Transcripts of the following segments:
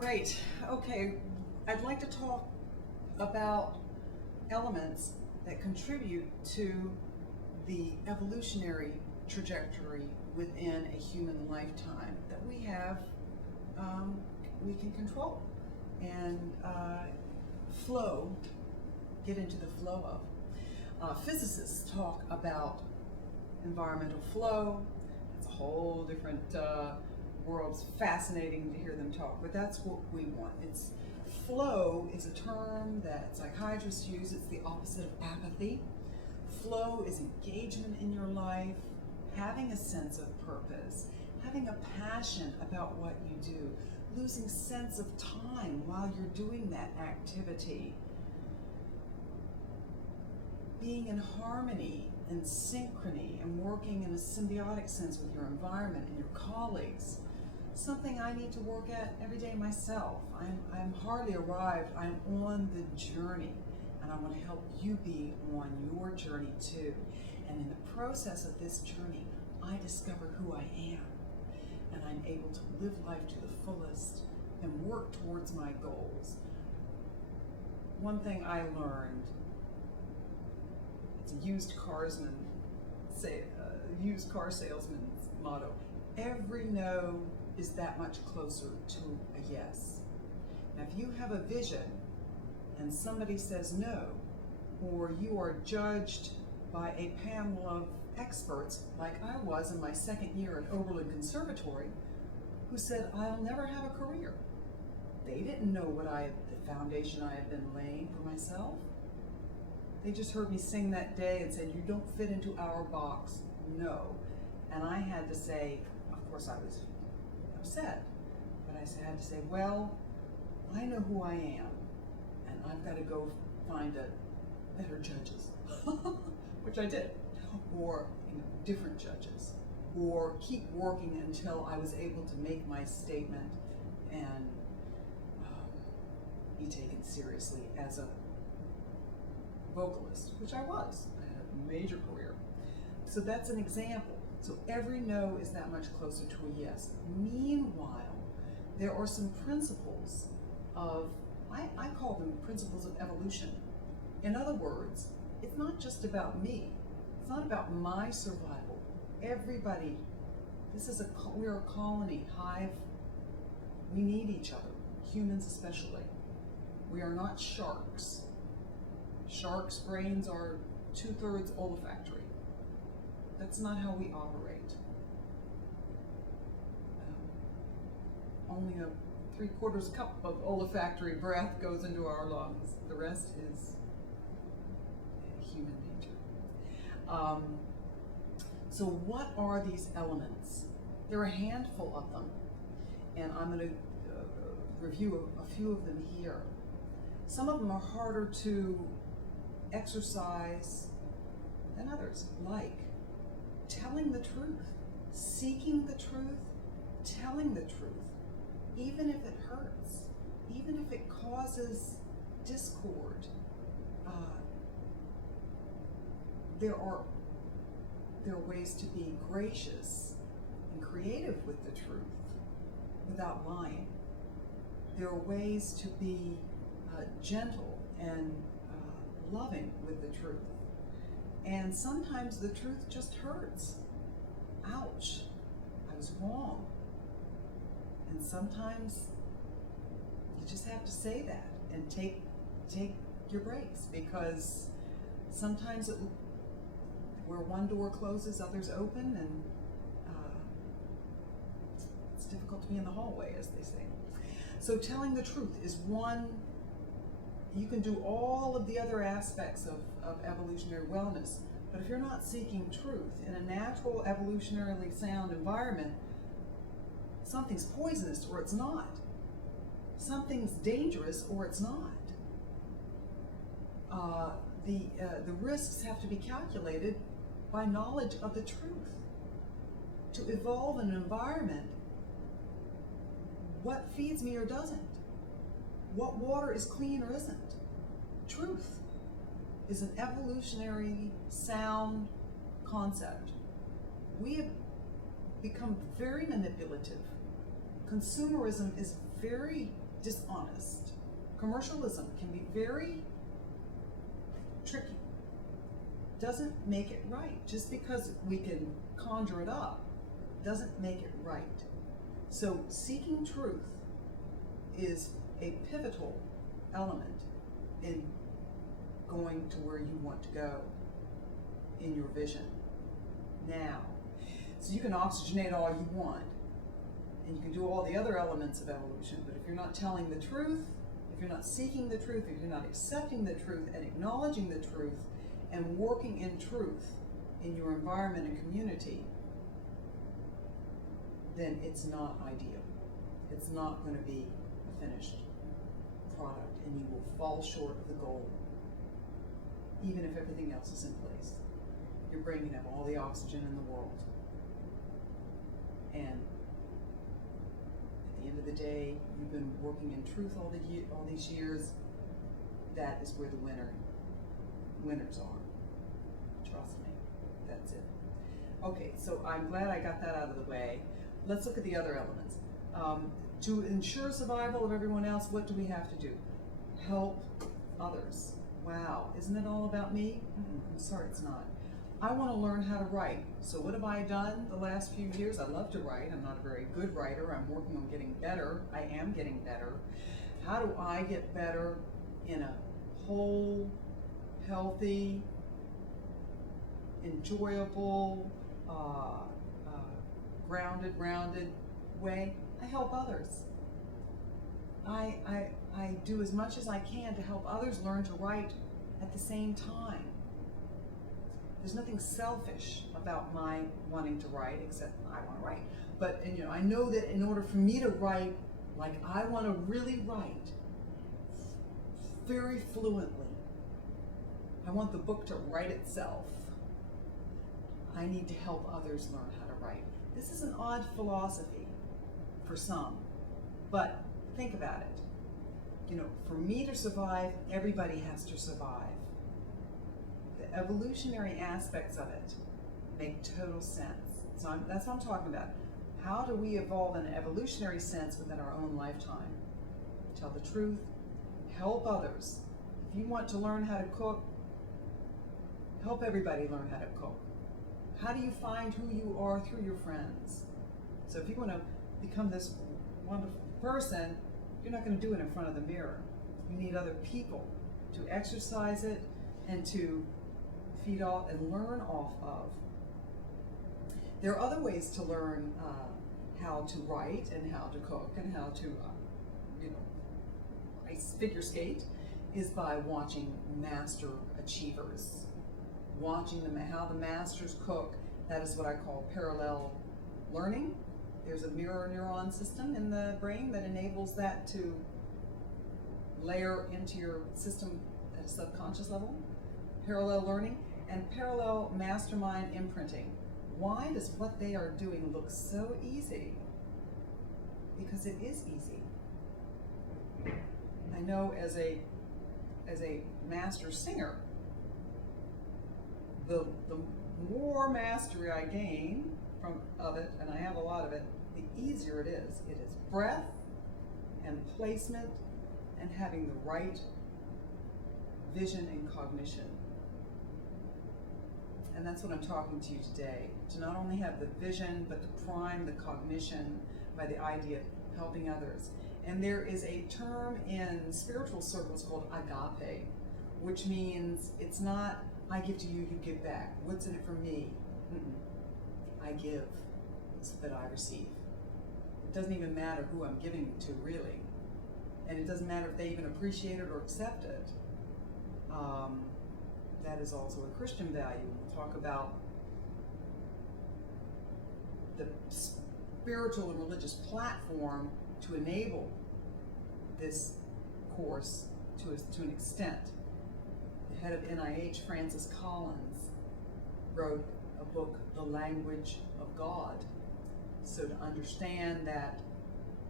Great. Okay, I'd like to talk about elements that contribute to the evolutionary trajectory within a human lifetime that we can control and get into the flow of. Physicists talk about environmental flow. It's a whole different world. It's fascinating to hear them talk, but that's what we want. Flow is a term that psychiatrists use. It's the opposite of apathy. Flow is engagement in your life, having a sense of purpose, having a passion about what you do, losing sense of time while you're doing that activity, being in harmony and synchrony and working in a symbiotic sense with your environment and your colleagues. Something I need to work at every day myself. I'm hardly arrived. I'm on the journey, and I want to help you be on your journey too. And in the process of this journey, I discover who I am, and I'm able to live life to the fullest and work towards my goals. One thing I learned, it's a used car salesman's motto: every no is that much closer to a yes. Now, if you have a vision and somebody says no, or you are judged by a panel of experts, like I was in my second year at Oberlin Conservatory, who said I'll never have a career. They didn't know the foundation I had been laying for myself. They just heard me sing that day and said, "You don't fit into our box, no." And I had to say, of course I was upset, but I had to say, well, I know who I am, and I've got to go find better judges, which I did, or different judges, or keep working until I was able to make my statement and be taken seriously as a vocalist, which I was. I had a major career. So that's an example. So every no is that much closer to a yes. Meanwhile, there are some principles of, I call them principles of evolution. In other words, it's not just about me. It's not about my survival. Everybody, we're a colony, hive. We need each other, humans especially. We are not sharks. Sharks' brains are 2/3 olfactory. That's not how we operate. Only a 3/4 cup of olfactory breath goes into our lungs. The rest is human nature. So what are these elements? There are a handful of them, and I'm going to review a few of them here. Some of them are harder to exercise than others, like telling the truth, seeking the truth, telling the truth, even if it hurts, even if it causes discord. There are ways to be gracious and creative with the truth without lying. There are ways to be gentle and loving with the truth. And sometimes the truth just hurts. Ouch, I was wrong. And sometimes you just have to say that and take your breaks, because sometimes where one door closes, others open, and it's difficult to be in the hallway, as they say. So telling the truth is one. You can do all of the other aspects of evolutionary wellness, but if you're not seeking truth in a natural, evolutionarily sound environment, something's poisonous or it's not. Something's dangerous or it's not. The risks have to be calculated by knowledge of the truth. To evolve in an environment, what feeds me or doesn't? What water is clean or isn't? Truth is an evolutionary sound concept. We have become very manipulative. Consumerism is very dishonest. Commercialism can be very tricky. Doesn't make it right. Just because we can conjure it up doesn't make it right. So seeking truth is a pivotal element in going to where you want to go in your vision now. So you can oxygenate all you want, and you can do all the other elements of evolution, but if you're not telling the truth, if you're not seeking the truth, if you're not accepting the truth and acknowledging the truth and working in truth in your environment and community, then it's not ideal. It's not going to be a finished product, and you will fall short of the goal, even if everything else is in place. Your brain can have all the oxygen in the world, and at the end of the day, you've been working in truth all these years. That is where the winners are. Trust me, that's it. Okay, so I'm glad I got that out of the way. Let's look at the other elements. To ensure survival of everyone else, what do we have to do? Help others. Wow, isn't it all about me? I'm sorry, it's not. I want to learn how to write. So what have I done the last few years? I love to write. I'm not a very good writer. I'm working on getting better. I am getting better. How do I get better in a whole, healthy, enjoyable, grounded, rounded way? I help others. I do as much as I can to help others learn to write at the same time. There's nothing selfish about my wanting to write, except I want to write. But I know that in order for me to write, like I want to really write very fluently, I want the book to write itself. I need to help others learn how to write. This is an odd philosophy for some, but think about it. For me to survive, everybody has to survive. The evolutionary aspects of it make total sense. So that's what I'm talking about. How do we evolve in an evolutionary sense within our own lifetime? Tell the truth, help others. If you want to learn how to cook, help everybody learn how to cook. How do you find who you are? Through your friends. So if you want to become this wonderful person, you're not going to do it in front of the mirror. You need other people to exercise it and to feed off and learn off of. There are other ways to learn how to write and how to cook and how to, figure skate, is by watching master achievers. Watching how the masters cook. That is what I call parallel learning. There's a mirror neuron system in the brain that enables that to layer into your system at a subconscious level. Parallel learning and parallel mastermind imprinting. Why does what they are doing look so easy? Because it is easy. I know as a master singer, the more mastery I gain of it, and I have a lot of it, the easier it is. It is breath and placement and having the right vision and cognition. And that's what I'm talking to you today. To not only have the vision, but to prime the cognition by the idea of helping others. And there is a term in spiritual circles called agape, which means it's not I give to you, you give back. What's in it for me? I give so that I receive. It doesn't even matter who I'm giving to, really. And it doesn't matter if they even appreciate it or accept it. That is also a Christian value. We'll talk about the spiritual and religious platform to enable this course to an extent. The head of NIH, Francis Collins, wrote a book, The Language of God. So to understand that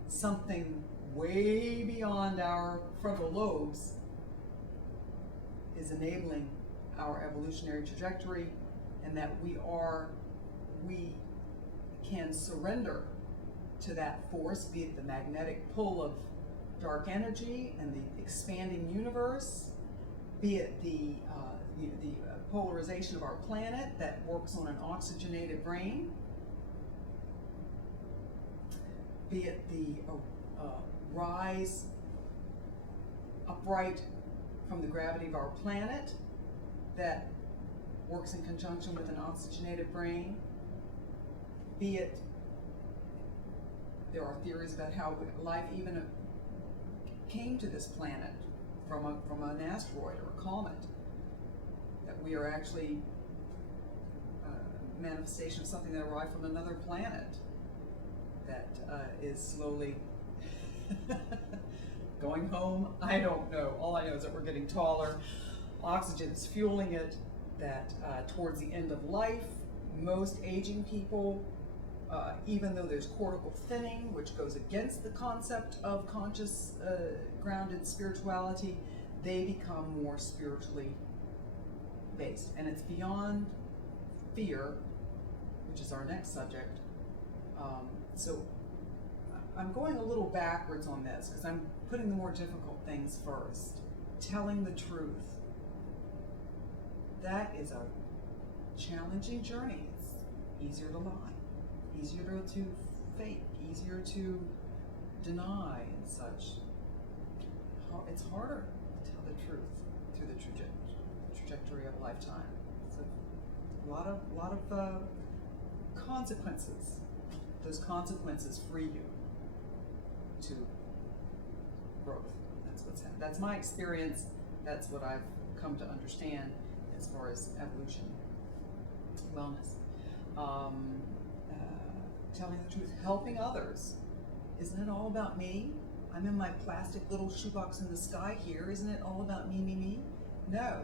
something way beyond our frontal lobes is enabling our evolutionary trajectory, and that we can surrender to that force, be it the magnetic pull of dark energy and the expanding universe, be it the polarization of our planet that works on an oxygenated brain, be it the rise upright from the gravity of our planet that works in conjunction with an oxygenated brain, be it, there are theories about how life even came to this planet from an asteroid or a comet, that we are actually a manifestation of something that arrived from another planet that is slowly going home. I don't know. All I know is that we're getting taller. Oxygen is fueling it, that towards the end of life, most aging people, even though there's cortical thinning, which goes against the concept of conscious, grounded spirituality, they become more spiritually based. And it's beyond fear, which is our next subject. So I'm going a little backwards on this because I'm putting the more difficult things first. Telling the truth. That is a challenging journey. It's easier to lie, easier to fake, easier to deny and such. It's harder to tell the truth through the trajectory of a lifetime. It's a lot of consequences. Those consequences free you to growth. That's my experience. That's what I've come to understand as far as evolution, wellness. Telling the truth, helping others. Isn't it all about me? I'm in my plastic little shoebox in the sky here. Isn't it all about me, me, me? No.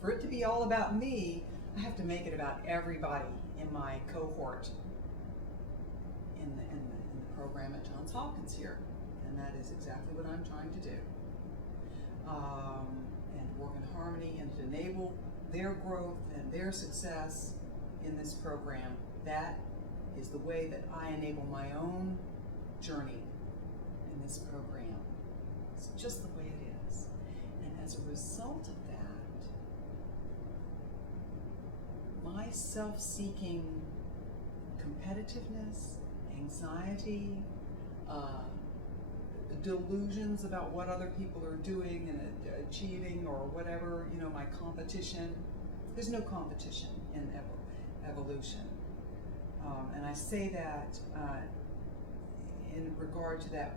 For it to be all about me, I have to make it about everybody in my cohort in the program at Johns Hopkins here. And that is exactly what I'm trying to do. And work in harmony and to enable their growth and their success in this program. That is the way that I enable my own journey in this program. It's just the way it is. And as a result of that, my self-seeking competitiveness, anxiety, delusions about what other people are doing and achieving or whatever, my competition. There's no competition in evolution. And I say that in regard to that,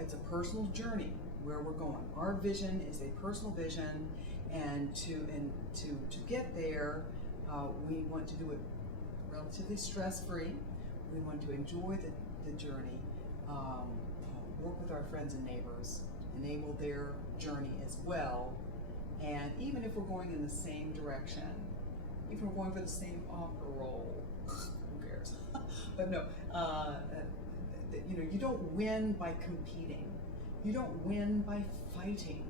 it's a personal journey where we're going. Our vision is a personal vision, and to get there, we want to do it relatively stress-free. We want to enjoy the journey, work with our friends and neighbors, enable their journey as well. And even if we're going in the same direction, if we're going for the same opera role, who cares? But no, you don't win by competing. You don't win by fighting.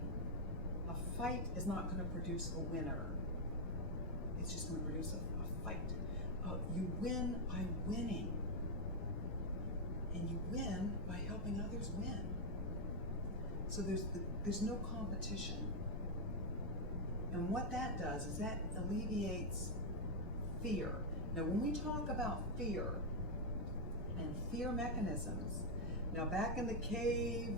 A fight is not going to produce a winner. It's just going to produce a fight. You win by winning. And you win by helping others win. So there's no competition. And what that does is that alleviates fear. Now, when we talk about fear and fear mechanisms, now back in the cave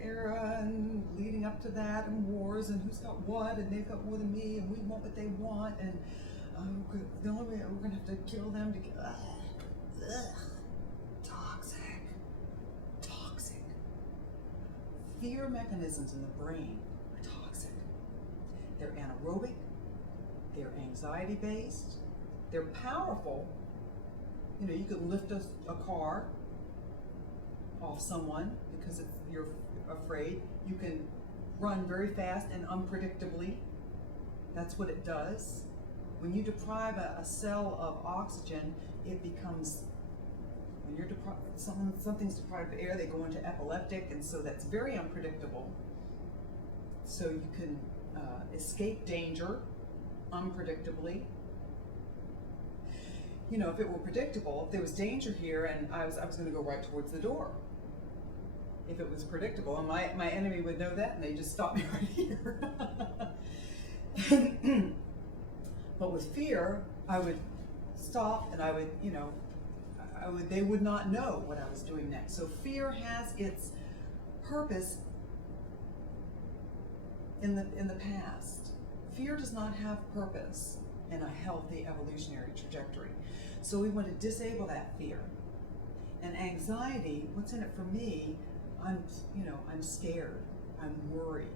era and leading up to that, and wars and who's got what, and they've got more than me, and we want what they want, and the only way we're going to have to kill them to get toxic. Fear mechanisms in the brain are toxic. They're anaerobic, they're anxiety-based, they're powerful. You can lift a car off someone because you're afraid. You can run very fast and unpredictably. That's what it does. When you deprive a cell of oxygen, it becomes, when you're something's deprived of air, they go into epileptic, and so that's very unpredictable. So you can escape danger unpredictably. If it were predictable, if there was danger here and I was going to go right towards the door, if it was predictable, and my enemy would know that, and they just stop me right here. But with fear, I would stop, and I would, they would not know what I was doing next. So fear has its purpose in the past. Fear does not have purpose in a healthy evolutionary trajectory. So we want to disable that fear. And anxiety, what's in it for me? I'm scared. I'm worried.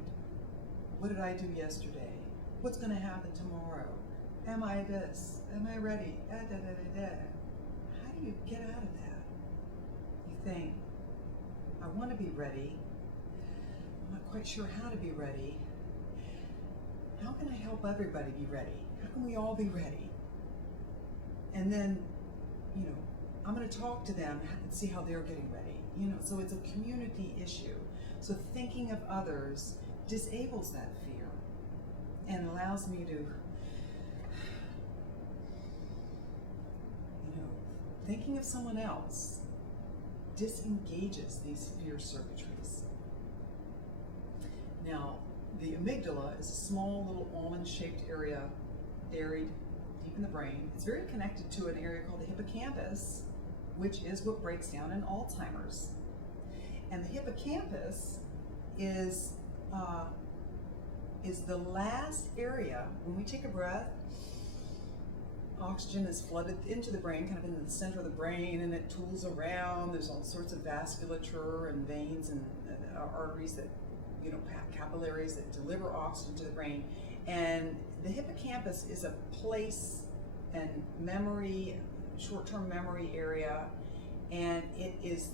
What did I do yesterday? What's going to happen tomorrow? Am I this? Am I ready? How do you get out of that? You think, I want to be ready. I'm not quite sure how to be ready. How can I help everybody be ready? How can we all be ready? And then, I'm going to talk to them and see how they're getting ready. So it's a community issue. So thinking of others disables that fear and allows me to, thinking of someone else disengages these fear circuitries. Now, the amygdala is a small little almond-shaped area buried deep in the brain. It's very connected to an area called the hippocampus, which is what breaks down in Alzheimer's. And the hippocampus is the last area. When we take a breath, oxygen is flooded into the brain, kind of in the center of the brain, and it tools around. There's all sorts of vasculature and veins and arteries that, capillaries that deliver oxygen to the brain. And the hippocampus is a place and memory, short-term memory area, and it is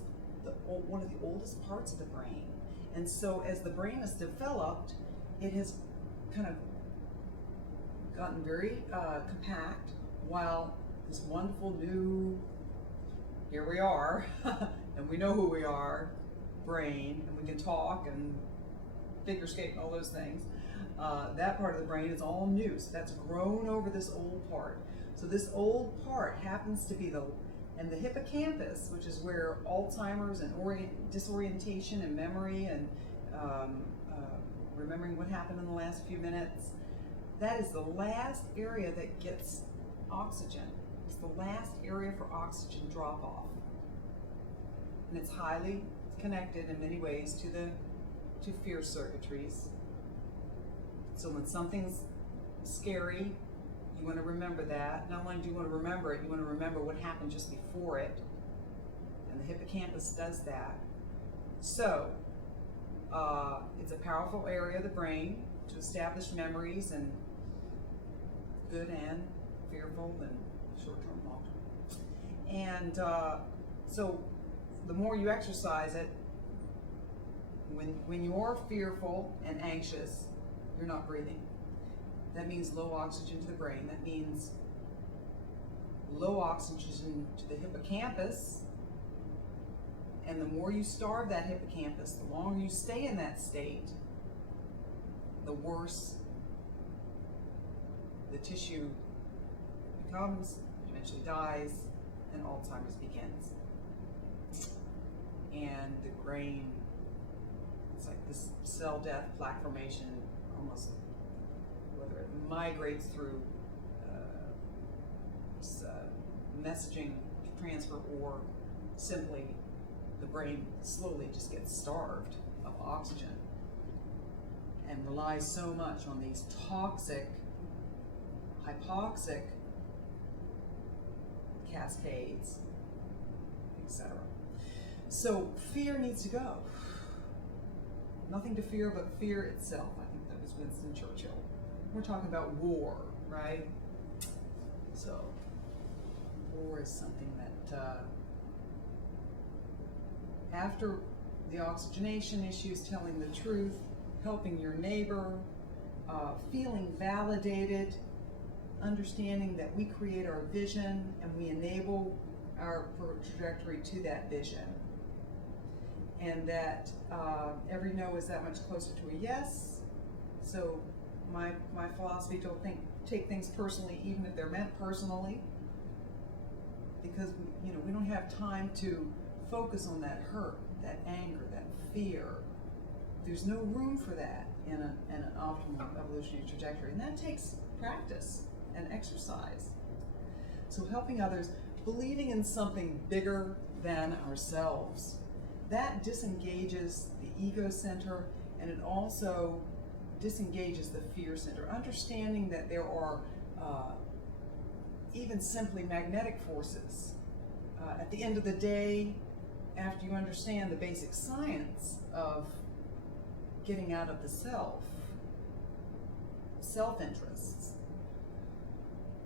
one of the oldest parts of the brain. And so as the brain has developed, it has kind of gotten very compact, while this wonderful new, here we are, and we know who we are, brain, and we can talk and figure skate and all those things. That part of the brain is all new, so that's grown over this old part. So this old part happens to be the hippocampus, which is where Alzheimer's and disorientation and memory and remembering what happened in the last few minutes, that is the last area that gets oxygen. It's the last area for oxygen drop off. And it's highly connected in many ways to fear circuitries. So when something's scary, you want to remember that. Not only do you want to remember it, you want to remember what happened just before it. And the hippocampus does that. So it's a powerful area of the brain to establish memories, and good and fearful and short-term, long-term. And so the more you exercise it, when you're fearful and anxious, you're not breathing. That means low oxygen to the brain. That means low oxygen to the hippocampus. And the more you starve that hippocampus, the longer you stay in that state, the worse the tissue becomes, eventually dies, and Alzheimer's begins. And the brain, it's like this cell death, plaque formation, almost, whether it migrates through messaging transfer, or simply the brain slowly just gets starved of oxygen and relies so much on these toxic, hypoxic cascades, etc. So fear needs to go. Nothing to fear but fear itself. I think that was Winston Churchill. We're talking about war, right? So war is something that after the oxygenation issues, telling the truth, helping your neighbor, feeling validated, understanding that we create our vision and we enable our trajectory to that vision, and that every no is that much closer to a yes. So my philosophy, don't take things personally, even if they're meant personally, because we don't have time to focus on that hurt, that anger, that fear. There's no room for that in an optimal evolutionary trajectory, and that takes practice and exercise. So helping others, believing in something bigger than ourselves, that disengages the ego center, and it also disengages the fear center. Understanding that there are even simply magnetic forces. At the end of the day, after you understand the basic science of getting out of the self-interests,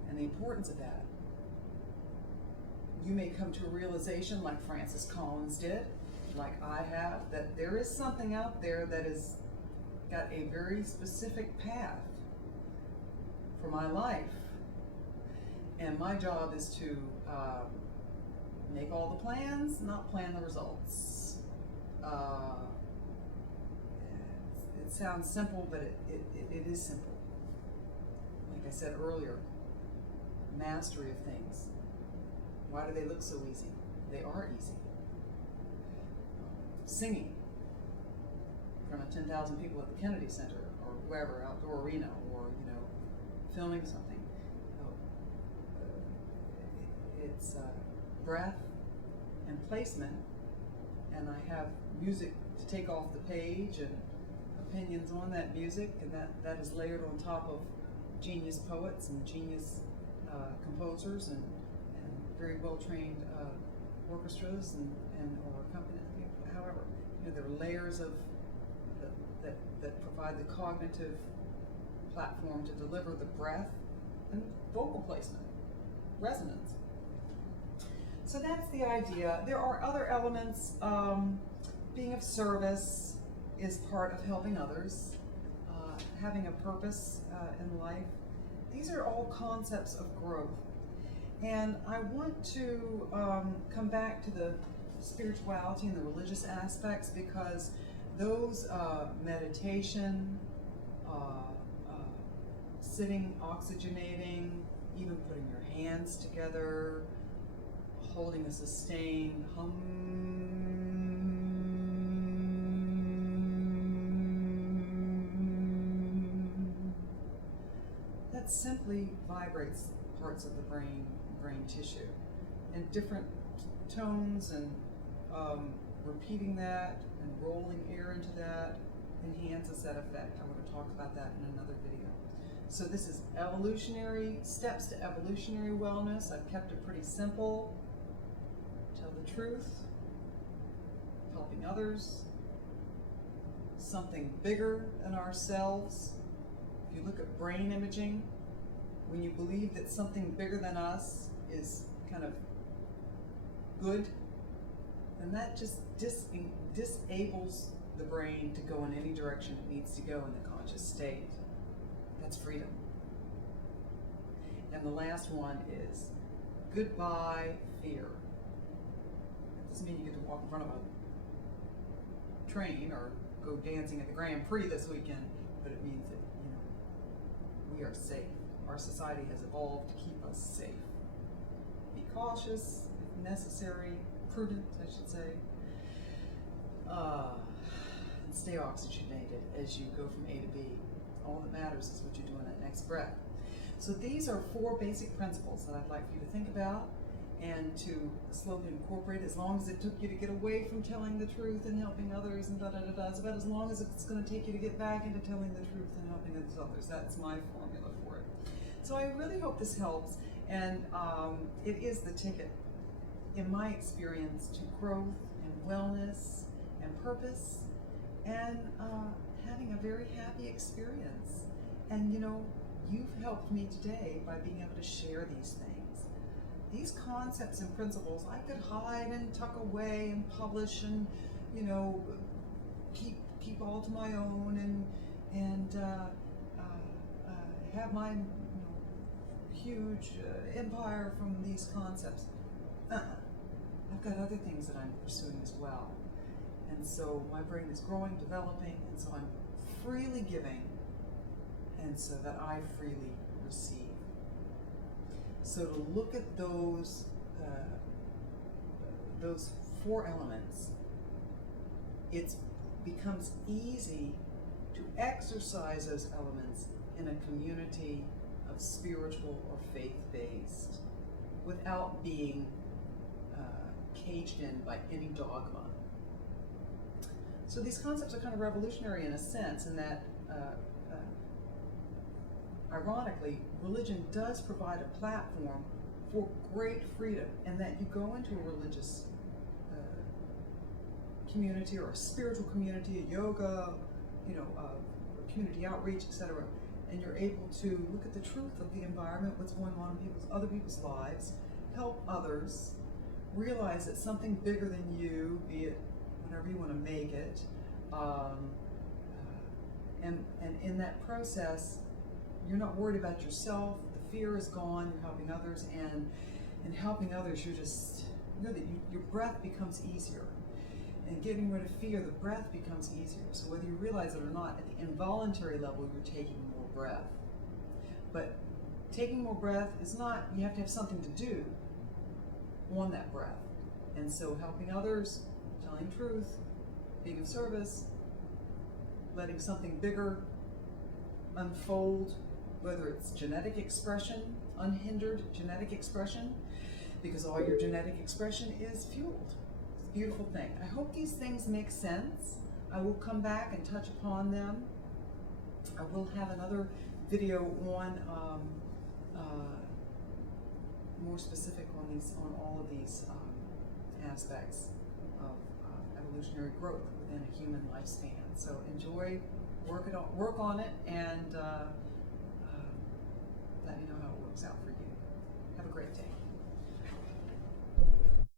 and the importance of that, you may come to a realization like Francis Collins did, like I have, that there is something out there that has got a very specific path for my life. And my job is to make all the plans, not plan the results. It sounds simple, but it is simple. Like I said earlier, mastery of things. Why do they look so easy? They are easy. Singing in front of 10,000 people at the Kennedy Center or wherever, outdoor arena, or filming something. It's breath and placement, and I have music to take off the page and opinions on that music, and that is layered on top of genius poets and genius composers and very well-trained orchestras and or accompaniment. However, there are layers of that provide the cognitive platform to deliver the breath and vocal placement, resonance. So that's the idea. There are other elements. Being of service is part of helping others. Having a purpose in life. These are all concepts of growth. And I want to come back to the spirituality and the religious aspects, because those meditation, sitting, oxygenating, even putting your hands together, holding a sustained hum, that simply vibrates parts of the brain tissue, and different tones, and repeating that and rolling air into that enhances that effect. I want to talk about that in another video. So this is evolutionary steps to evolutionary wellness. I've kept it pretty simple. Tell the truth, helping others, something bigger than ourselves. If you look at brain imaging, when you believe that something bigger than us is kind of good, then that just disables the brain to go in any direction it needs to go in the conscious state. That's freedom. And the last one is goodbye fear. That doesn't mean you get to walk in front of a train or go dancing at the Grand Prix this weekend, but it means that we are safe. Our society has evolved to keep us safe. Be cautious, if necessary, prudent, I should say, and stay oxygenated as you go from A to B. All that matters is what you do in that next breath. So these are 4 basic principles that I'd like for you to think about and to slowly incorporate. As long as it took you to get away from telling the truth and helping others and da-da-da-da, it's about as long as it's going to take you to get back into telling the truth and helping others. That's my formula for it. So I really hope this helps, and it is the ticket, in my experience, to growth and wellness and purpose, and having a very happy experience. And you've helped me today by being able to share these things. These concepts and principles I could hide and tuck away and publish and keep all to my own and have my huge empire from these concepts. I've got other things that I'm pursuing as well. And so my brain is growing, developing, and so I'm freely giving, and so that I freely receive. So to look at those 4 elements, it becomes easy to exercise those elements in a community of spiritual or faith-based without being caged in by any dogma. So these concepts are kind of revolutionary in a sense, in that ironically, religion does provide a platform for great freedom, and that you go into a religious community or a spiritual community, a yoga, a community outreach, etc., and you're able to look at the truth of the environment, what's going on in other people's lives, help others, realize that something bigger than you, be it whatever you want to make it, and in that process, you're not worried about yourself. The fear is gone. You're helping others, and in helping others, you're just your breath becomes easier. And getting rid of fear, the breath becomes easier. So whether you realize it or not, at the involuntary level, you're taking more breath. But taking more breath is not, you have to have something to do on that breath. And so helping others, telling truth, being of service, letting something bigger unfold, whether it's genetic expression, unhindered genetic expression, because all your genetic expression is fueled. It's a beautiful thing. I hope these things make sense. I will come back and touch upon them. I will have another video on more specific on all of these aspects of evolutionary growth within a human lifespan. So enjoy, work on it, and let me know how it works out for you. Have a great day.